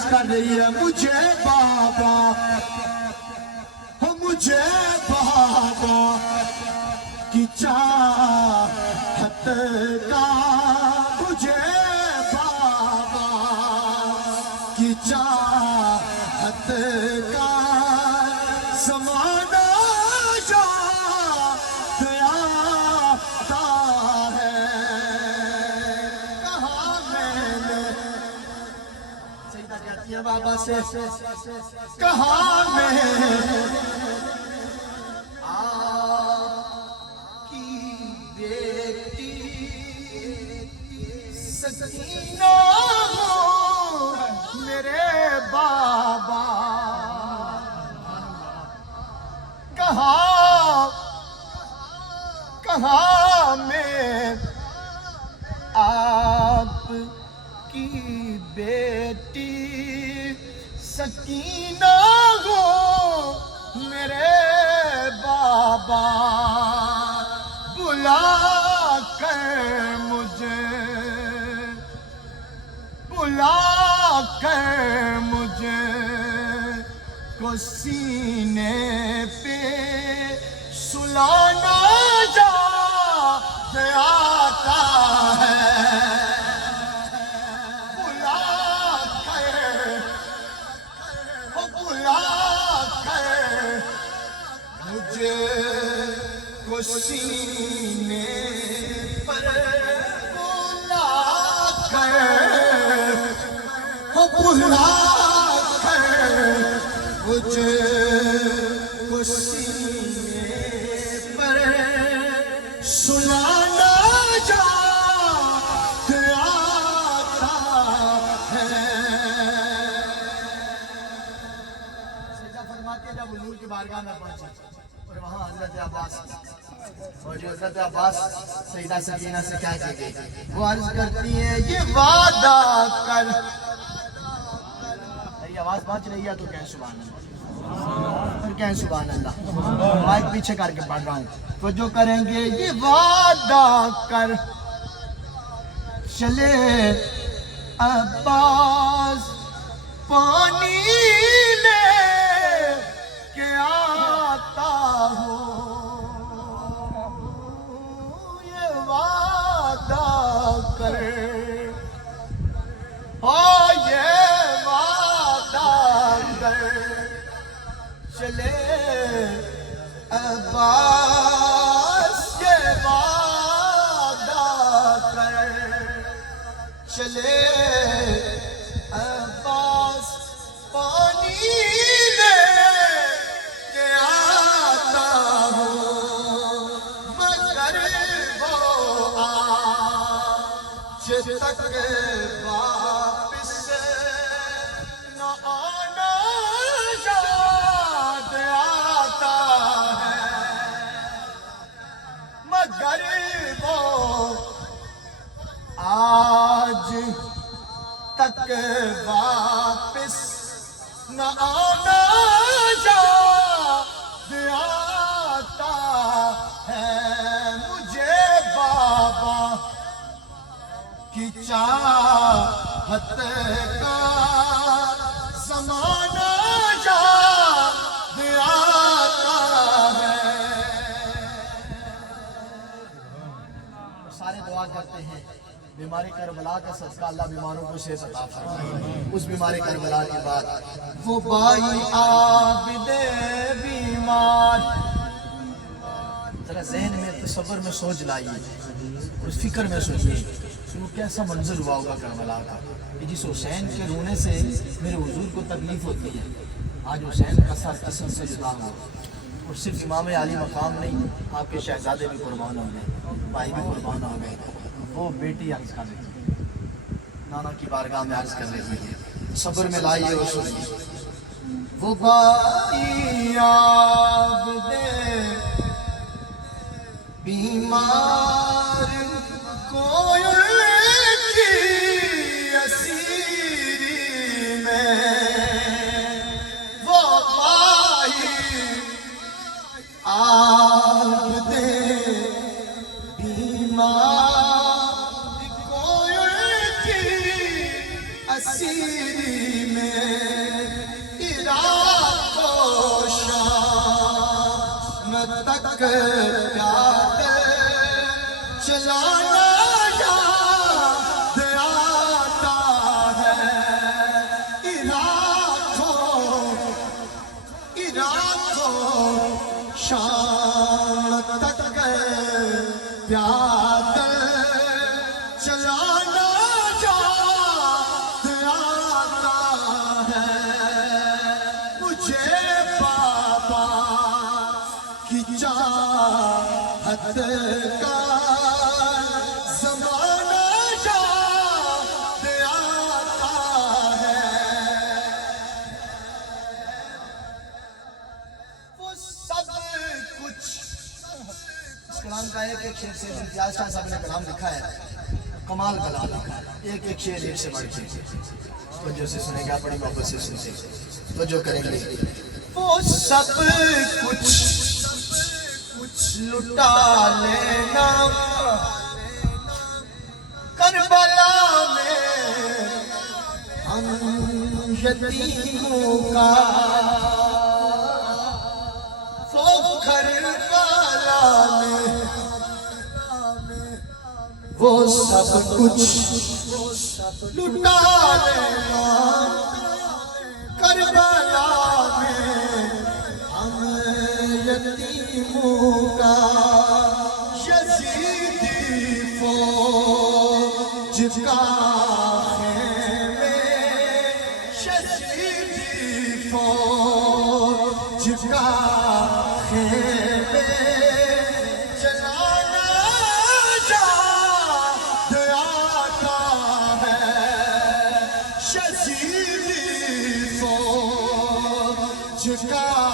کر رہی ہے مجھے بابا مجھے بابا کی چاہت کا مجھے بابا کی چاہت کا زمانہ یاد آتا ہے کہاں میں نے سیدہ کہتی ہے بابا سے کہاں میں سکینہ میرے بابا کہاں میں آپ کی بیٹی سکینہ ہو میرے بابا بلا کر مجھے کو سینے پہ سلانا یاد آتا ہے بلا کر مجھے کو سینے پر بلا کر مجھے کو سینے پر سنانا یاد آتا ہے سجدہ فرماتے ہیں جب حضور کی بارگاہ میں پہنچے اور وہاں حضرت عباس اور جو حضرت عباس سیدہ سکینہ سے کیا کہہ گئی وہ عرض کرتی ہیں یہ وعدہ کر میری آواز پہنچ رہی ہے تو کہیں سبحان اللہ پھر کہیں سبحان اللہ مائک پیچھے کر کے پڑھ رہا ہوں تو جو کریں گے یہ وعدہ کر چلے عباس پانی لے کے آتا ہو یہ وعدہ کر یہ وعدہ کر چلے عباس یہ وعدہ کر چلے عباس پانی لے کے آتا ہوں مگر وہ آج تک واپس نہ آنا یاد آتا ہے مگر وہ آج تک واپس نہ آنا یاد آتا ہے مجھے بابا کی چاہت کا زمانہ یاد آتا ہے سارے دعا کرتے ہیں بیماری کربلا کا صدقہ اللہ بیماروں کو صحت عطا فرمائے اس بیماری کربلا کے بعد وہ بھائی عابد بیمار ذرا ذہن میں تصور میں سوچ لائیے اس فکر میں سوچیے کہ وہ کیسا منظر ہوا ہوگا کربلا کا کہ جس حسین کے رونے سے میرے حضور کو تکلیف ہوتی ہے آج حسین کا سر قسم سے جدا ہوا اور صرف امام علی مقام نہیں آپ کے شہزادے بھی قربان ہو گئے بھائی بھی قربان ہو گئے وہ بیٹی عرض کر رہی ہے نانا کی بارگاہ میں عرض کر رہی ہے صبر میں لائیے اور سنیے وہ بھائی عابد بیمار کوئی کی اسیری میں وہ بھائی عابد بیمار کوئی کی اسیری میں عراق و شام تک پیادے چلانا یاد آتا ہے عراق و شام تک پیادے چلانا یاد آتا ہے مجھے بابا کی چاہت کا زمانہ یاد آتا ہے وہ سب کچھ اس کلام کا ایک ایک شعر سے امتیاز شاہ صاحب نے کلام لکھا ہے کمال کلام لکھا ہے ایک ایک شعر ایک سے بڑھ کے توجہ سے سنیں گے بڑی محبت سے سنتے توجہ کریں گے وہ سب کچھ لٹا لینا کربلا میں ہم یتیموں کا وہ کربلا میں وہ سب کچھ لٹا لینا کربلا میں ہم یتیموں کا یزیدی فوج کا خیمے یزیدی فوج کا خیمے چلانا یاد آتا ہے یزیدی فوج کا